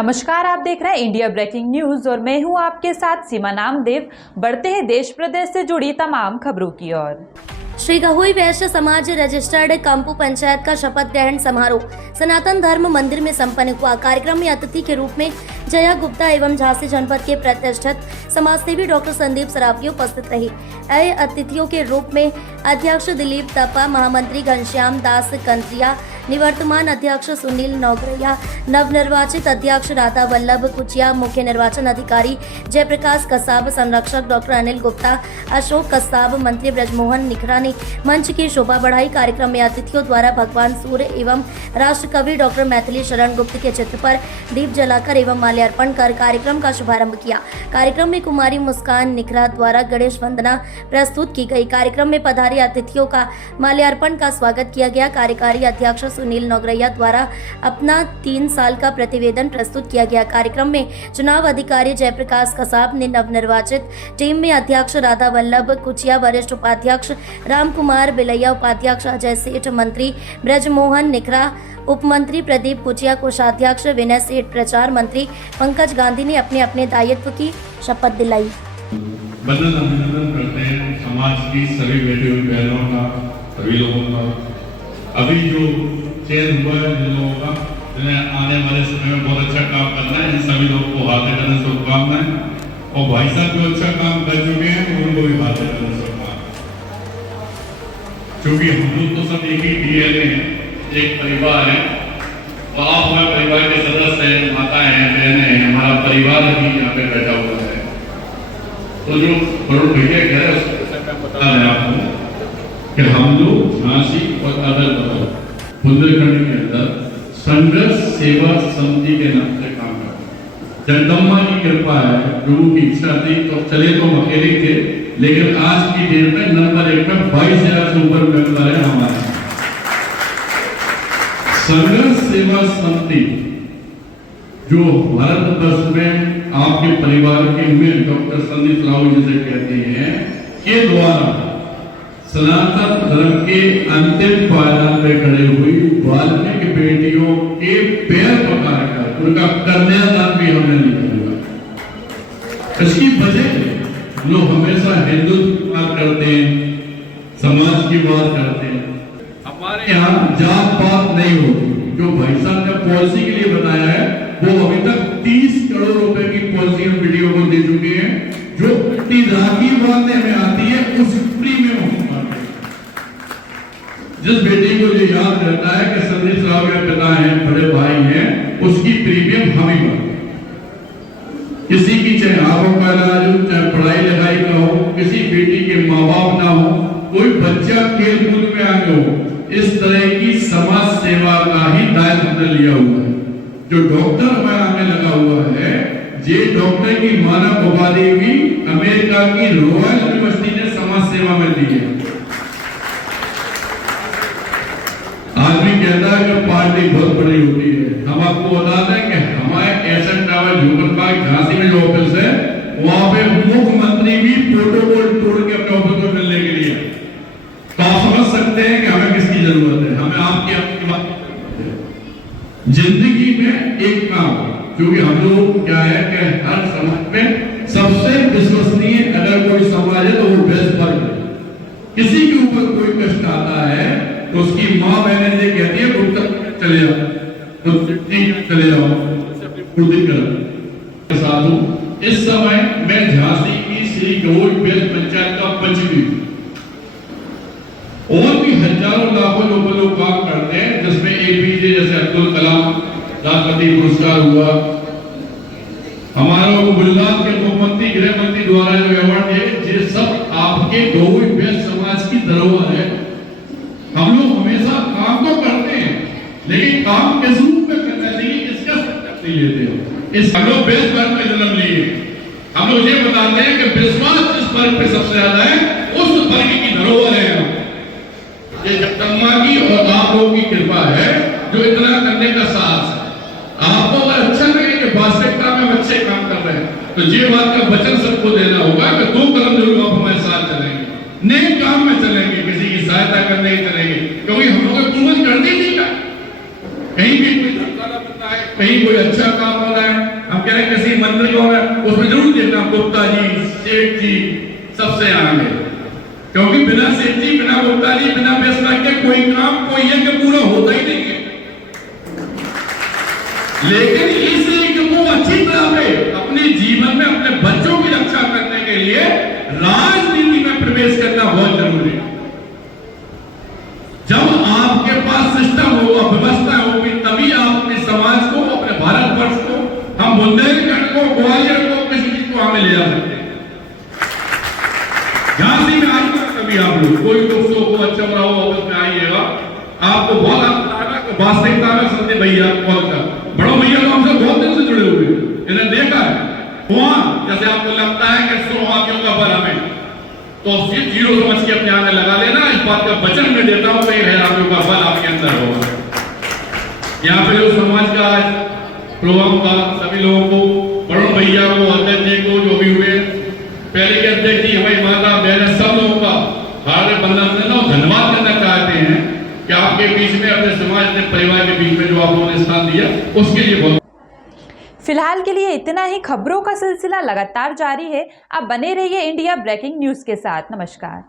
नमस्कार, आप देख रहे हैं इंडिया ब्रेकिंग न्यूज और मैं हूं आपके साथ सीमा नामदेव। बढ़ते हैं देश प्रदेश से जुड़ी तमाम खबरों की ओर। श्री गहोई वैश्य समाज रजिस्टर्ड कंपू पंचायत का शपथ ग्रहण समारोह सनातन धर्म मंदिर में संपन्न हुआ। कार्यक्रम में अतिथि के रूप में जया गुप्ता एवं झांसी जनपद के प्रतिष्ठित समाजसेवी डॉक्टर संदीप सरावगी उपस्थित रहे। अतिथियों के रूप में अध्यक्ष दिलीप तपा, महामंत्री घनश्याम दास कंत्रिया, निवर्तमान अध्यक्ष सुनील नौगरिया, नवनिर्वाचित अध्यक्ष राधा वल्लभ कुचिया, मुख्य निर्वाचन अधिकारी जयप्रकाश कसाब, संरक्षक डॉक्टर अनिल गुप्ता, अशोक कसाब, मंत्री ब्रजमोहन निखरा ने मंच की शोभा बढ़ाई। कार्यक्रम में अतिथियों द्वारा भगवान सूर्य एवं राष्ट्रकवि डॉक्टर मैथिली शरण गुप्त के चित्र पर दीप जलाकर एवं माल्यार्पण कर कार्यक्रम का शुभारंभ किया। कार्यक्रम में कुमारी मुस्कान निखरा द्वारा गणेश वंदना प्रस्तुत की गई। कार्यक्रम में पधारे अतिथियों का माल्यार्पण का स्वागत किया गया। कार्यकारी अध्यक्ष सुनील नौगरिया द्वारा अपना 3 साल का प्रतिवेदन प्रस्तुत किया गया। कार्यक्रम में चुनाव अधिकारी जयप्रकाश कसाब ने नवनिर्वाचित टीम में अध्यक्ष राधा वल्लभ कुचिया, वरिष्ठ उपाध्यक्ष राम कुमार बिलैया, उपाध्यक्ष अजय सेठ, मंत्री ब्रजमोहन निखरा, उप मंत्री प्रदीप कुचिया, कोषाध्यक्ष विनय सेठ, प्रचार मंत्री पंकज गांधी ने अपने अपने दायित्व की शपथ दिलाई। बंधन अभिनंदन करते हैं समाज की सभी बेटी और बहनों का, सभी लोगों का। अभी जो चयन हुआ है जिन लोगों का, जिन्हें आने वाले समय में बहुत अच्छा काम करना है, इन सभी लोगों को हार्दिक अभिनंदन शुभकामनाएं। और भाई साहब जो अच्छा काम कर चुके हैं उनको भी हार्दिक अभिनंदन शुभकामनाएं। क्योंकि हम लोग तो सब एक ही डीएनए हैं, एक परिवार है। तो आप हमारे परिवार के सदस्य हैं, माताएं हैं, बहनें हैं, हमारा परिवार भी यहाँ पे बैठा हुआ है। तो जो वरुण भैया कह रहे हैं उसको मैं बता रहे आपको कि हम लोग झांसी और अदर बुंदेलखंड के अंदर संघर्ष सेवा समिति के नाम से काम करते हैं। जगदम्बा की कृपा है, गुरु की इच्छा थी तो चले तो हम अकेले थे, लेकिन आज की डेट में नंबर 1 में 22,000 से ऊपर मेंबर है हमारे। संघर्ष सेवा समिति जो भारत वर्ष में आपके परिवार के में डॉक्टर संदीप राव जिसे कहते हैं के द्वारा सनातन धर्म के अंतिम पायदान में खड़े हुई वाल्मीकि बेटियों के पैर पकड़कर उनका कन्यादान भी हमने लिखा हुआ। इसकी वजह लोग हमेशा हिंदुत्व की बात करते हैं, समाज की बात करते हैं। हमारे यहाँ जात पात नहीं होती। जो भाई साहब ने पॉलिसी के लिए बताया है वो अभी तक 30 करोड़ रुपए की पॉलिसी हम वीडियो को दे चुके हैं। जो राखी बांधने में आती है उस फ्री में हम जिस बेटी को ये याद रहता है कि संदीप राव के पिता हैं, बड़े भाई हैं, उसकी प्रीमियम हम ही भरते। किसी की चाहे आंखों का इलाज हो, चाहे पढ़ाई लिखाई का हो, किसी बेटी के माँ बाप ना हो, कोई बच्चा खेल कूद में आगे हो, इस तरह की समाज सेवा का ही दायित्व हमने लिया हुआ है। जो डॉक्टर हमारे आगे लगा हुआ है, ये डॉक्टर की मानव उपाधि भी अमेरिका की रॉयल यूनिवर्सिटी ने समाज सेवा में दी है। आदमी कहता है कि पार्टी बहुत बड़ी होती है। हम आपको बता दें कि हमारे एसएन टावर झूमनबाग झांसी में जो ऑफिस है वहां पे मुख्यमंत्री भी प्रोटोकॉल तोड़ के अपने ऑफिस में मिलने के लिए। तो आप समझ सकते हैं कि हमें किसकी जरूरत है। हमें आपकी बात जिंदगी में एक काम, क्योंकि हम लोग क्या है कि हर समाज में सबसे विश्वसनीय अगर कोई समाज है तो वो बेस्ट वर्ग है। किसी के ऊपर कोई कष्ट आता है तो उसकी माँ बहनें से कहती है उत्तर चले जाओ, तो चले जाओ, पूर्ति करो। साधु इस समय मैं झांसी की श्री गहोई वैश्य पंचायत का पंच भी और भी हजारों लाखों लोग काम करते हैं, जिसमें एपीजे जैसे अब्दुल कलाम राष्ट्रपति पुरस्कार हुआ। हमारे गुजरात के मुख्यमंत्री गृह मंत्री द्वारा जो अवार्ड दिए, ये सब आपके गहोई वैश्य समाज की धरोहर है। हम लोग हमेशा काम तो करते हैं, लेकिन काम किस रूप में करना चाहिए इसका संकल्प नहीं लेते हो। इस हम लोग वैश्य वर्ग में जन्म लिए, हम लोग ये बताते हैं कि विश्वास जिस वर्ग पे सबसे ज्यादा है उस वर्ग की धरोहर है। ये जगदम्बा की और आप लोगों की कृपा है जो इतना करने का साहस है। आपको अगर अच्छा लगे कि वास्तविकता में अच्छे काम कर रहे हैं तो ये बात का वचन सबको देना होगा कि 2 कदम जरूर आप हमारे साथ चलेंगे, नए काम में चलेंगे, किसी की सहायता करने ही चलेंगे। क्योंकि हम लोग पूर्वज करते ही नहीं, कहीं भी कोई धर्मशाला बनता है, कहीं कोई अच्छा काम हो रहा है, चाहे किसी मंत्री को उसमें जरूर देखना गुप्ता जी, सेठ जी सबसे आगे, क्योंकि बिना सेठ जी, बिना गुप्ता जी, बिना फैसला के कोई काम कोई यज्ञ पूरा होता ही नहीं है। लेकिन इसलिए कि वो अच्छी तरह से अपने जीवन में अपने बच्चों की रक्षा करने के लिए राजनीति में प्रवेश करना बहुत जरूरी है। जब आपके पास सिस्टम होगा, व्यवस्था होगी, तभी आप अपने समाज को, अपने भारतवर्ष को, हम बुंदेलखंड को, ग्वालियर को, किसी चीज को हमें ले जा सकते हैं। झांसी में आइएगा कभी आप लोग, कोई दोस्तों को अच्छा बुरा हो ऑफिस में आइएगा, आपको बहुत वास्तविकता में संदीप भैया कॉल कर, बड़ो भैया तो हमसे बहुत दिन से जुड़े हुए, इन्हें देखा है वहां, जैसे आपको लगता है कि सुहागियों का बल हमें, तो सिर्फ जीरो समझ के अपने आगे लगा लेना। इस बात का वचन मैं देता हूं कि हैरानियों का बल आपके अंदर होगा। यहाँ पे जो समाज का आज प्रोग्राम था, सभी लोगों को, बड़ों भैया को, अध्यक्ष जी को, जो भी हुए, पहले के अध्यक्ष जी, हमारी माता बहन, सब लोगों का भारत बंधन में धन्यवाद करना चाहते हैं कि आपके बीच में, अपने समाज, अपने परिवार के बीच में जो आप लोगों ने स्थान दिया, उसके लिए बहुत। फिलहाल के लिए इतना ही। खबरों का सिलसिला लगातार जारी है। आप बने रहिए इंडिया ब्रेकिंग न्यूज़ के साथ। नमस्कार।